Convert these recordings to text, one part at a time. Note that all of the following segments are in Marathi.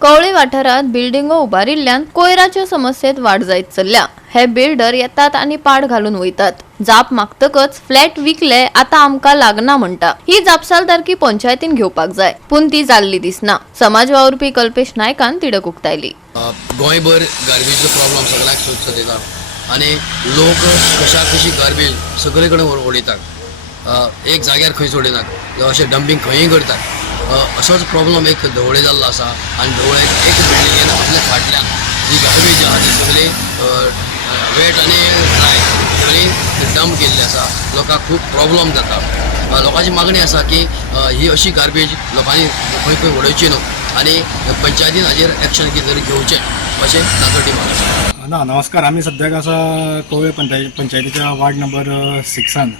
कवळे वाठारात बिल्डिंगो उबारिल्ल्यान कोयराच्या समस्येत वाढ जायत चल्ल्या। हे बिल्डर येतात आणि पाड घालून वयतात। जाप मागतकच फ्लॅट विकले आता आमका लागना म्हणटा। ही जापसालदारकी पंचायतीन घेवपाक जाय, पूण ती जाल्ली दिसना। समाज वावुरपी कल्पेश नायकान तिडक उक्तायली। गोंयभर गार्बेजचो प्रॉब्लम सगळ्यांक सदयता आनी लोक कशी गार्बेज सगळे कडेन उडयतात, एक जाग्यार खंयच उडयनात, अशें डंपिंग खंयय करतात। असोच प्रॉब्लम एक धवळे जाल्लो आसा आनी धवळेक एक बिल्डिंगेन आपल्या फाटल्यान जी गार्बेज आहा ती सगळी वेट आनी ड्राय सगळी डंप केल्ली आसा। लोकांक खूब प्रॉब्लम जाता। लोकांची मागणी आसा की ही अशी गार्बेज लोकांनी खंय खंय उडोवची न्हू आनी पंचायतीन हाजेर एक्शन कितें तरी घेवचें अशें ताचो डिमांड आसा। नमस्कार, आम्ही सद्याक आसा कवळे पंचायतीच्या वार्ड नंबर 6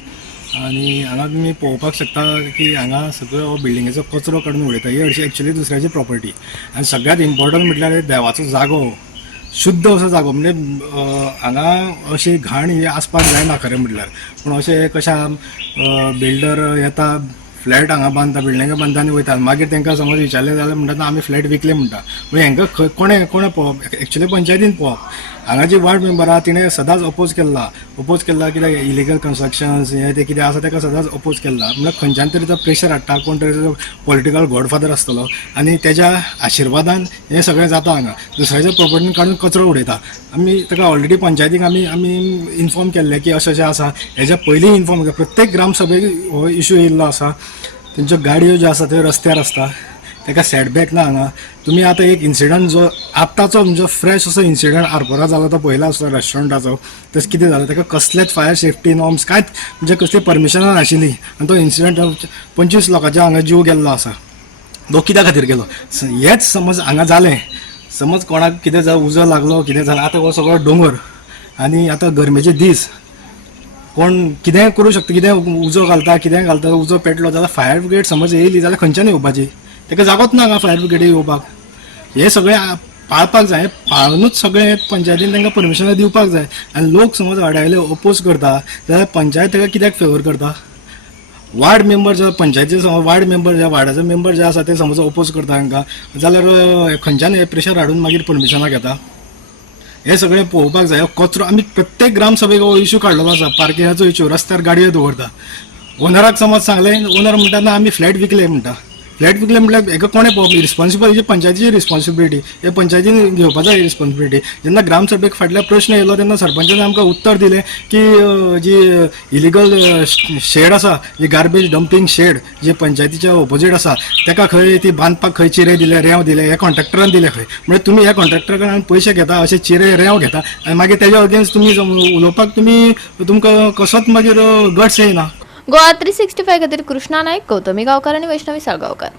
आणि हांगा तुमी पळोवपाक शकता की हांगा सगळो बिल्डिंगेचो कचरो काडून उडयता। ही हरशी एक्चुअली दुसऱ्याची प्रॉपर्टी आनी सगळ्यात इम्पॉर्टंट म्हटल्यार देवाचो जागो, शुद्ध असो जागो, म्हणजे हांगा अशी घाण ही आसपाक जायना खरें म्हटल्यार। पूण अशें कशें बिल्डर येता, फ्लॅट हांगा बांदता, बिल्डिंगां बांदता आनी वयता। मागीर तांकां समज विचारलें जाल्यार म्हणटा आमी फ्लॅट विकले म्हणटा। म्हणजे हांकां कोणें पळोवप, एक्चुअली पंचायतीन पळोवप। हांगा जी वार्ड मेंबर आहा तिणें सदांच अपोज केला कित्याक इलिगल कन्स्ट्रक्शन्स हें तें कितें आसा ताका सदांच अपोज केला। म्हणजे खंयच्यान तरी तो प्रेशर हाडटा, कोण तरी पॉलिटिकल गॉडफादर आसतलो आनी तेज्या आशिर्वादान हें सगळें जाता। हांगा दुसऱ्याच्या प्रॉपर्टीन काडून कचरो उडयता। आमी ताका ऑलरेडी पंचायतीक आमी इन्फॉर्म केल्लें की अशें आसा। हेज्या पयलीं इन्फॉर्म केलें, प्रत्येक ग्रामसभेक हो इशू येयल्लो आसा। तेंच्यो गाडयो ज्यो आसा त्यो रस्त्यार आसता, ताका सेटबॅक ना हांगा। तुमी आतां एक इन्सिडंट जो आतांचो म्हणजे फ्रेश असो इन्सिडंट आरपोरा जालो तो पयला आसलो रेस्टॉरंटाचो। तशें कितें जालें, ताका कसलेच फायर सेफ्टी नॉर्म्स कांयच म्हणजे कसली परमिशनां नाशिल्ली आनी तो इन्सिडंट 25 लोकांचो हांगा जीव गेल्लो आसा। तो कित्या खातीर गेलो? हेच समज हांगा जालें, समज कोणाक कितें उजो लागलो, कितें जालें, आतां हो सगळो दोंगर आनी आतां गरमेचे दीस, कोण कितेंय करूं शकता, कितें उजो घालता, उजो पेटलो जाल्यार फायर ब्रिगेड समज येयली जाल्यार खंयच्यान येवपाची? ताका जागोच ना हांगा फायर ब्रिगेडी येवपाक। हे सगळें पाळपाक जाय, पाळूनच सगळें पंचायतीन तांकां परमिशनां दिवपाक जाय। आनी लोक समज वाड्यावयले ओपोज करता जाल्यार पंचायत ताका कित्याक फेवर करता? वार्ड मेंबर जो पंचायतीचो समज वार्ड मेंबर जे वार्डाचो मेंबर जे आसा ते समज ओपोज करता हांकां, जाल्यार खंयच्यान हे प्रेशर हाडून मागीर परमिशनां घेता? हे सगळें पळोवपाक जाय। कचरो आमी प्रत्येक ग्रामसभेक हो इशू काडलेलो आसा, पार्किंगाचो इशू, रस्त्यार गाडयो दवरता। ओनराक समज सांगलें, ओनर म्हणटा ना आमी फ्लॅट विकले म्हणटा। फ्लॅट विकले म्हटल्यार हेका कोणें पळोवप? रिस्पॉन्सिबल ही पंचायतीची रिस्पॉन्सिबिलिटी, हे पंचायतीन घेवपाक जाय रिस्पॉन्सिबिलिटी। जेन्ना ग्रामसभेक फाटल्या प्रश्न येयलो तेन्ना सरपंचान आमकां उत्तर दिलें की जी इलिगल शेड आसा, जी गार्बेज डंपिंग शेड जे पंचायतीच्या ऑपोजीट आसा, ताका खंय ती बांदपाक खंय चिरे दिले, रेंव दिले, हे कॉन्ट्रॅक्टरान दिले खंय। म्हणजे तुमी ह्या कॉन्ट्रॅक्टरा कडल्यान पयशे घेता, अशे चिरे रेंव घेता आनी मागीर तेज्या अगेन्स्ट तुमी उलोवपाक तुमकां कसोच मागीर गट्स येयना। गोवा 365 खातीर कृष्णा नायक, गौतमी गांवकार आनी वैष्णवी साळगांवकार।